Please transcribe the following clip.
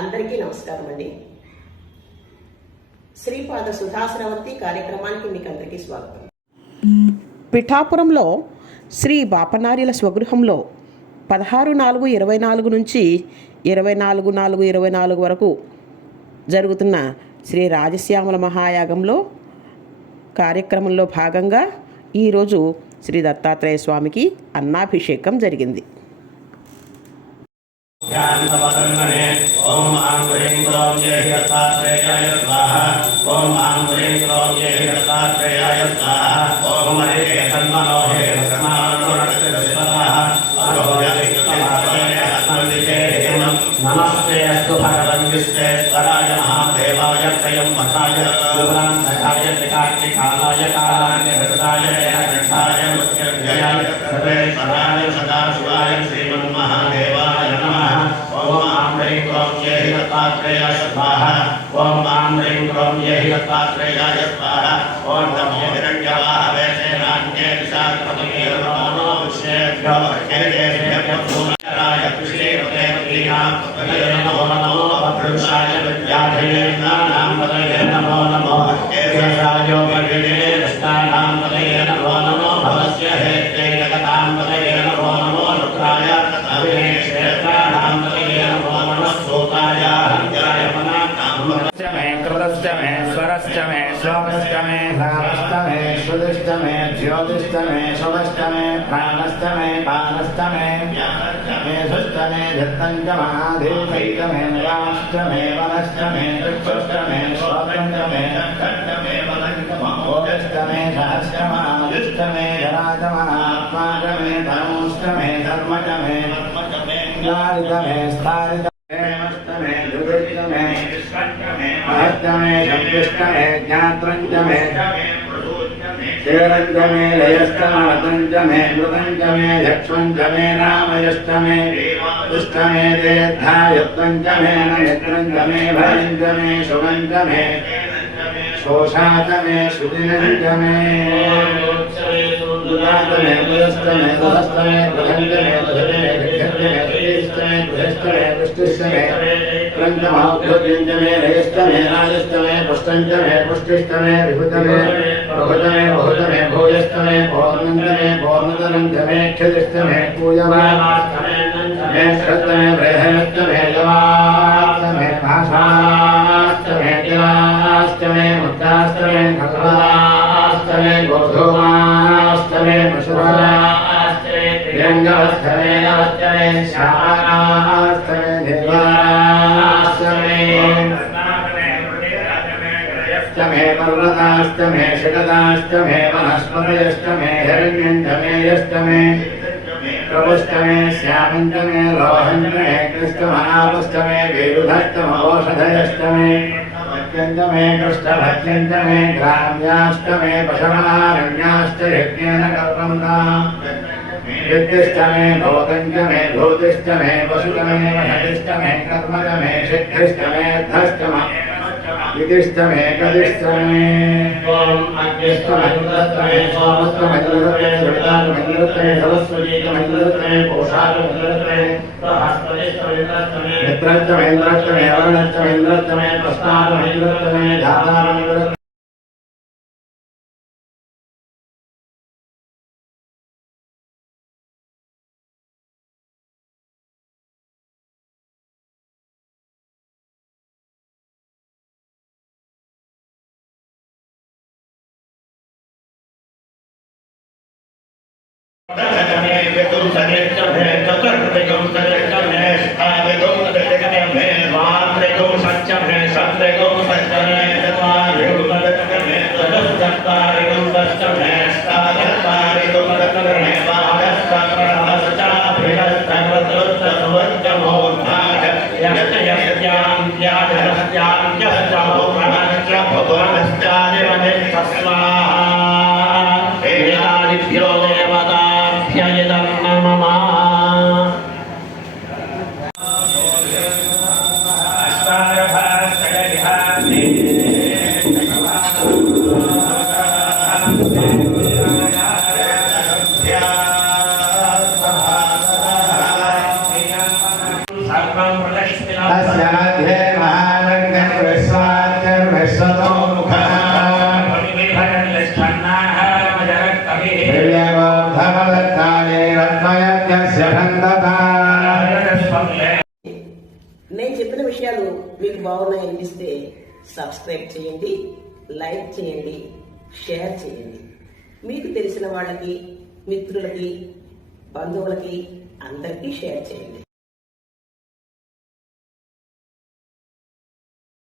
అందరికీ నమస్కారం అండి. శ్రీపాద సుధాశ్రవంతి కార్యక్రమానికి మీకు అందరికీ స్వాగతం. పిఠాపురంలో శ్రీ బాపనార్యుల స్వగృహంలో పదహారు నాలుగు ఇరవై నాలుగు నుంచి ఇరవై నాలుగు నాలుగు ఇరవై నాలుగు వరకు జరుగుతున్న శ్రీ రాజశ్యామల మహాయాగంలో కార్యక్రమంలో భాగంగా ఈరోజు శ్రీ దత్తాత్రేయ స్వామికి అన్నాభిషేకం జరిగింది. ध्यानवर्णने ओम आंग्रीं क्लौं जय दत्तात्रेयाय स्वाहा। ओम आंग्रीं क्लौं जय दत्तात्रेयाय स्वाहा। नमस्ते अस्तु भगवन् विश्वेश्वराय महादेवाय त्रयं मठाय सखाय त्रिकार्तिकालाय दत्तात्रेया स्वाहा ओम आम ह्रीं क्रौं ये हि दत्तात्रेयाय स्वाहा। ओम नमो हिरण्यवाहवे सेनान्ये विशाखपतये नमो नमो। विष्णेभ्यो हरिदेवेभ्यो मे स्वरष्टमे सोमष्टमे भ्रामष्टमे श्रुतिष्टमे ज्योतिष्टमे शुभष्टमे प्राणष्टमे, पानष्टमे। मे सुष्टमे धत्तङ्कमहाधीतैतमे राष्ट्रमे, वनष्टमे चक्षुष्टमे श्लोकङ्कमे ओजष्टमे सहस्रमायुष्टमे जराजमहात्माजमे महत्व मे संविष्ट मे ज्ञात्रञ्च मे शेरञ्च मे लयश्चाणतञ्च मे मृतञ्च मे यक्षञ्च मे रामयश्च मे तुष्ट मे देद्धायत्वञ्च मे नित्रञ्च मे भयञ्च मे शुभञ्च मे शोषाच मे सुदिनञ्च मे दुरात मे पुरस्त मे दुरस्त मे प्रभञ्च मे प्रभञ्च मे गृहस्त मे गृहस्त मे पुष्टिश्च मे महत्तमे संविष्टमे ज्ञात्रञ्जमे शेरञ्जमे लयस्तमतञ्जमे मृदञ्जमे यक्ष्वञ्जमे रामयष्टमे दुष्टमे देद्धायुक्तञ्जमे नयत्रञ्जमे भयञ्जमे शुभञ्जमे शोषाचमे सुदिनञ्जमे दुरातमे पुरस्तमे दुरस्तमे प्रभञ्जमे दुधमे गृहञ्जमे दुरिष्टमे दुरिष्टमे पुष्टिष्टमे क्रन्थमाभ्युज्यञ्जमे रयष्टमे राजष्टमे पुष्टञ्जमे पुष्टिष्टमे विभुतमे प्रभुतमे बहुतमे भूयष्टमे पौर्णञ्जमे पौर्णतरञ्जमे क्षतिष्टमे पूयमास्तमे श्रद्धमे बृहणष्टमे जवास्तमे भाषास्तमे तिलास्तमे मुद्रास्तमे खल्वास्तमे गोधूमास्तमे मशुरास्तमे प्रियङ्गवस्तमे नवस्तमे श्यामास्तमे निर्वाणास्तमे अष्टमे पर्वताष्टमे षडदाष्टमे वनस्पतयष्टमे हिरण्यञ्जमे यष्टमे प्रभुष्टमे श्यामञ्जमे लोहञ्जमे कृष्णमनापष्टमे वेरुधष्टमोषधयष्टमे भक्त्यञ्जमे कृष्णभक्त्यञ्जमे ग्राम्याष्टमे पशवनारण्याश्च यज्ञेन कल्पन्ता विद्यष्टमे भवतञ्जमे भूतिष्टमे वसुतमे वनतिष्टमे कर्मजमे सिद्धिष्टमे धष्टमे विदिष्टमे कदिष्टमे ॐ अग्निष्टमैन्द्रत्वमे सोमत्वमैन्द्रत्वमे सुवितात्वमैन्द्रत्वमे सरस्वतीत्वमैन्द्रत्वमे पोषात्वमैन्द्रत्वमे बृहस्पतिष्टमैन्द्रत्वमे मित्रत्वमैन्द्रत्वमे वरुणत्वमैन्द्रत्वमे प्रस्तात्वमैन्द्रत्वमे धातारमैन्द्रत्वमे भगवान स्वाहा నేను చెప్పిన విషయాలు మీకు బాగున్నాయి అనిపిస్తే సబ్స్క్రైబ్ చేయండి లైక్ చేయండి షేర్ చేయండి. మీకు తెలిసిన వాళ్ళకి మిత్రులకి బంధువులకి అందరికీ షేర్ చేయండి.